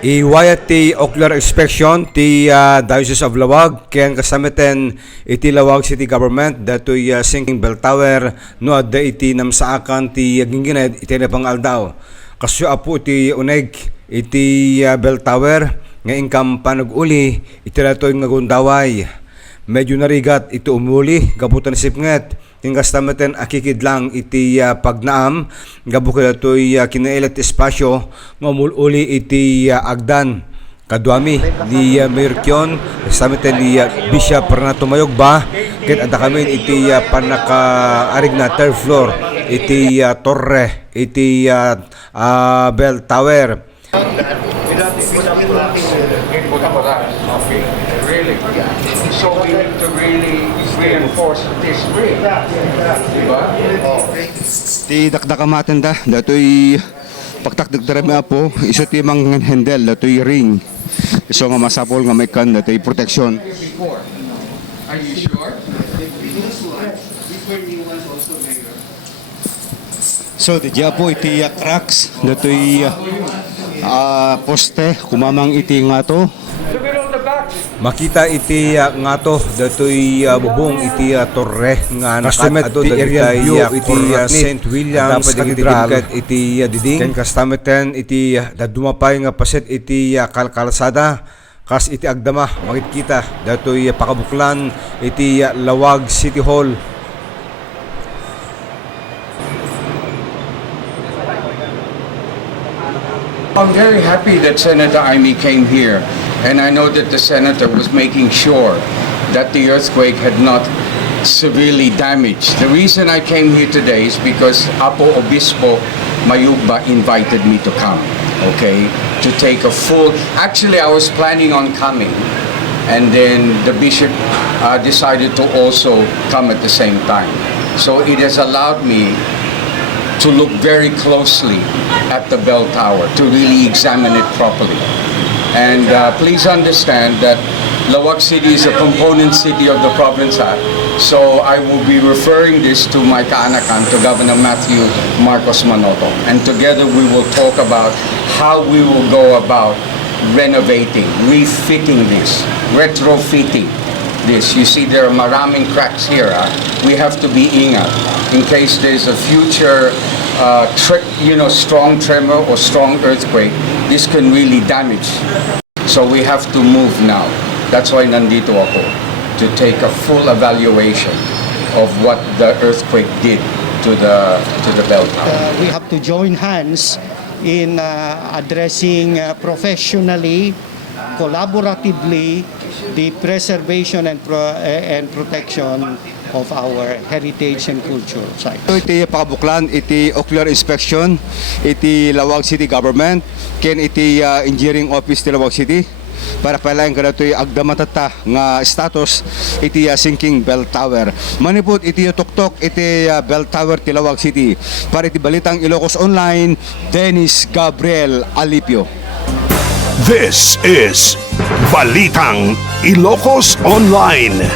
Iwayat ti ocular inspection ti Diocese of Laoag ken kasamitan iti Laoag City Government datoy sinking Belltower no adda iti namsaakan ti gingined iti napang aldaw. Kasyo apo iti uneg iti Belltower nga ingkam panag-uli iti datoy nga gundaway. Medyo narigat iti umuli gabutan sipnget king kastameten akikidlang iti pagnaam gabu kadatoy kinailat espasyo nga umuli iti agdan kadwami di Merkion kastameten di Bishop Renato Mayogba ket adda kami iti panakaarig na third floor iti torre iti Belltower. Really. So we need to really reinforce this bridge. Diba? Ti dakdakamaten da, datoy pagtakdag darami apo, iso ti mang handle, datoy ring. Iso nga masapol nga may kan, datoy protection. Are you sure? So, di po iti cracks, datoy poste, kumamang iti nga to. Makita iti ngato datoy bubong iti torre nga nakamet ti aerial view iti St. Williams Cathedral iti diding ken kastameten iti dadumapay nga paset iti kalkalsada kas iti agdama makikita datoy pakabuklan iti Laoag City Hall. I'm very happy that Senator Amy came here, and I know that the senator was making sure that the earthquake had not severely damaged. The reason I came here today is because Apo Obispo Mayugba invited me to come, okay, to take a full... Actually, I was planning on coming, and then the bishop decided to also come at the same time. So it has allowed me to look very closely at the bell tower, to really examine it properly. And please understand that Laoag City is a component city of the province. So I will be referring this to my kaanakan, to Governor Matthew Marcos Manoto. And together we will talk about how we will go about renovating, refitting this, retrofitting this. You see there are maraming cracks here. We have to be ingat in case there's a future strong tremor or strong earthquake. This can really damage. So we have to move now. That's why nandito ako, to take a full evaluation of what the earthquake did to the bell tower. We have to join hands in addressing professionally, collaboratively, the preservation and protection of our heritage and culture site. Iti pakabuklan, iti ocular inspection, iti Laoag City Government, ken iti engineering office ti Laoag City, para palayan ka na ito'y agdamatata nga status iti sinking Belltower. Manipot iti tuktok iti Belltower ti Laoag City. Para iti Balitang Ilocos Online, Dennis Gabriel Alipio. This is Balitang Ilocos Online.